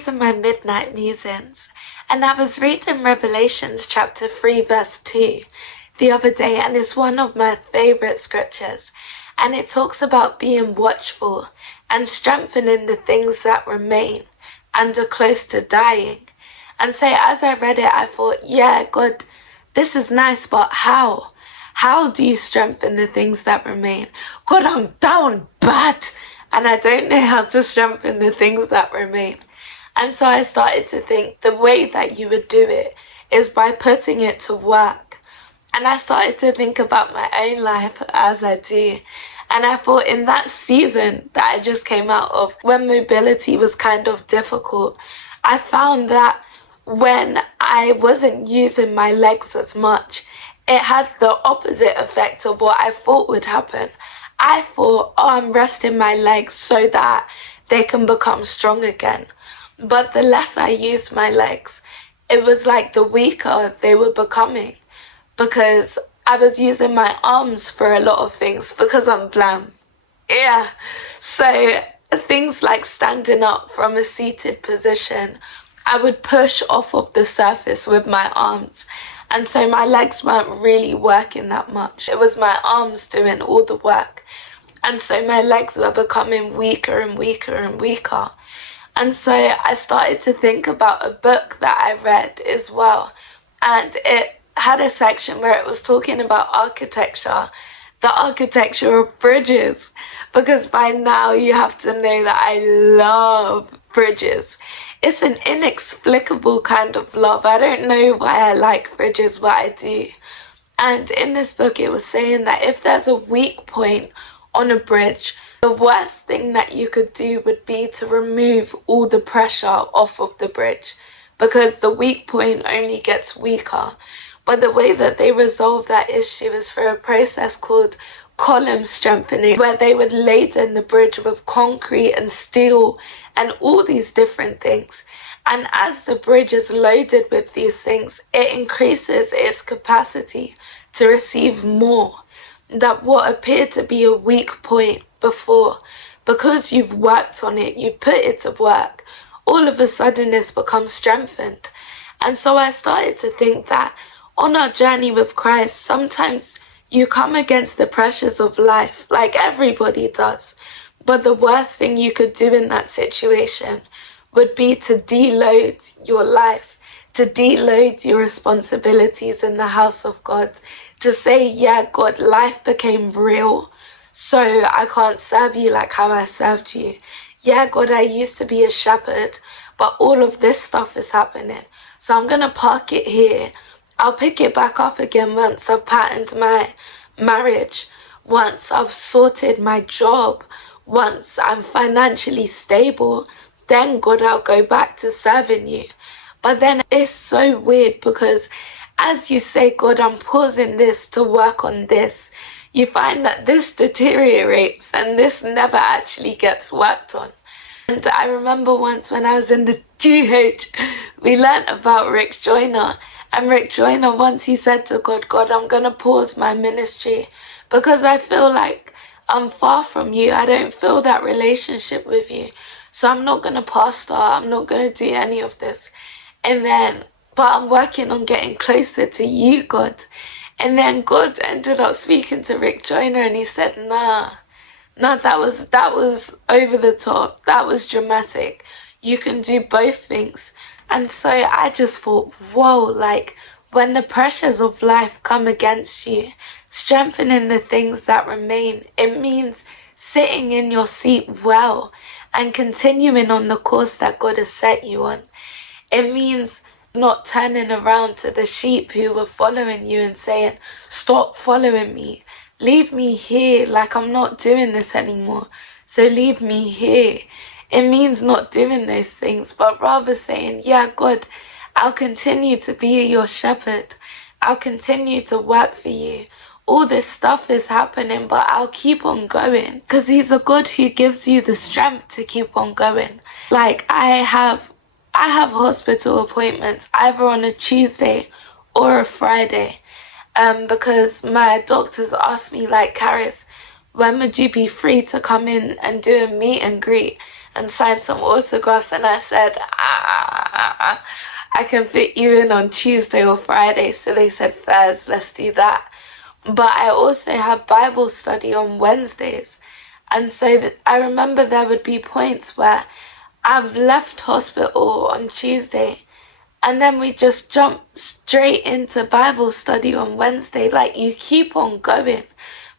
these are my midnight musings, and I was reading Revelations chapter 3 verse 2 the other day, and it's one of my favorite scriptures, and it talks about being watchful and strengthening the things that remain and are close to dying. And so as I read it, I thought, yeah, God, this is nice, but how? How do you strengthen the things that remain? God, I'm down bad, and I don't know how to strengthen the things that remain. And so I started to think the way that you would do it is by putting it to work. And I started to think about my own life as I do. And I thought in that season that I just came out of, when mobility was kind of difficult, I found that when I wasn't using my legs as much, it had the opposite effect of what I thought would happen. I thought, oh, I'm resting my legs so that they can become strong again. But the less I used my legs, it was like the weaker they were becoming, because I was using my arms for a lot of things because I'm blam. Yeah. So things like standing up from a seated position, I would push off of the surface with my arms. And so my legs weren't really working that much. It was my arms doing all the work. And so my legs were becoming weaker and weaker and weaker. And so I started to think about a book that I read as well. And it had a section where it was talking about architecture, the architecture of bridges. Because by now you have to know that I love bridges. It's an inexplicable kind of love. I don't know why I like bridges, but I do. And in this book, it was saying that if there's a weak point on a bridge, the worst thing that you could do would be to remove all the pressure off of the bridge, because the weak point only gets weaker. But the way that they resolve that issue is through a process called column strengthening, where they would laden the bridge with concrete and steel and all these different things. And as the bridge is loaded with these things, it increases its capacity to receive more. That what appeared to be a weak point before, because you've worked on it, you've put it to work, all of a sudden it's become strengthened. And so I started to think that on our journey with Christ, sometimes you come against the pressures of life, like everybody does. But the worst thing you could do in that situation would be to deload your life, to deload your responsibilities in the house of God, to say, yeah, God, life became real, so I can't serve you like how I served you. Yeah, God, I used to be a shepherd, but all of this stuff is happening. So I'm going to park it here. I'll pick it back up again once I've patterned my marriage, once I've sorted my job, once I'm financially stable. Then, God, I'll go back to serving you. But then it's so weird, because as you say, God, I'm pausing this to work on this, you find that this deteriorates and this never actually gets worked on. And I remember once when I was in the GH, we learnt about Rick Joyner. And Rick Joyner, once he said to God, God, I'm going to pause my ministry because I feel like I'm far from you. I don't feel that relationship with you. So I'm not going to pastor. I'm not going to do any of this. But I'm working on getting closer to you, God. And then God ended up speaking to Rick Joyner, and he said, nah, that was over the top. That was dramatic. You can do both things. And so I just thought, whoa, like when the pressures of life come against you, strengthening the things that remain, it means sitting in your seat well and continuing on the course that God has set you on. It means not turning around to the sheep who were following you and saying, stop following me. Leave me here, like I'm not doing this anymore. So leave me here. It means not doing those things, but rather saying, yeah, God, I'll continue to be your shepherd. I'll continue to work for you. All this stuff is happening, but I'll keep on going, because he's a God who gives you the strength to keep on going. Like I have hospital appointments either on a Tuesday or a Friday, because my doctors asked me, like, Caris, when would you be free to come in and do a meet and greet? and sign some autographs, and I said, I can fit you in on Tuesday or Friday. So they said, Fairs, let's do that. But I also have Bible study on Wednesdays. And so I remember there would be points where I've left hospital on Tuesday and then we just jump straight into Bible study on Wednesday. Like, you keep on going.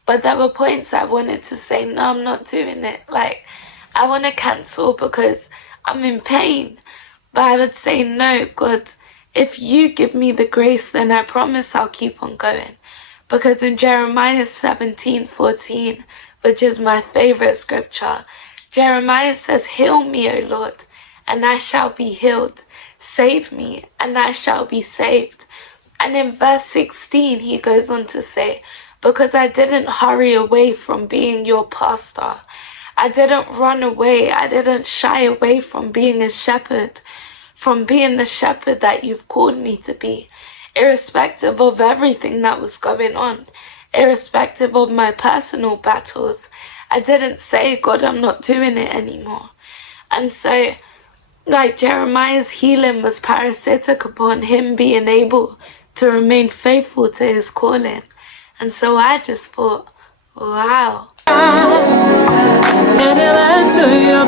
But there were points I wanted to say, no, I'm not doing it. Like, I want to cancel because I'm in pain. But I would say, no, God, if you give me the grace, then I promise I'll keep on going. Because in Jeremiah 17:14, which is my favorite scripture, Jeremiah says, heal me, O Lord, and I shall be healed. Save me, and I shall be saved. And in verse 16, he goes on to say, because I didn't hurry away from being your pastor. I didn't run away. I didn't shy away from being a shepherd, from being the shepherd that you've called me to be, irrespective of everything that was going on, irrespective of my personal battles. I didn't say, God, I'm not doing it anymore. And so, like, Jeremiah's healing was parasitic upon him being able to remain faithful to his calling. And so I just thought, wow. And you answer your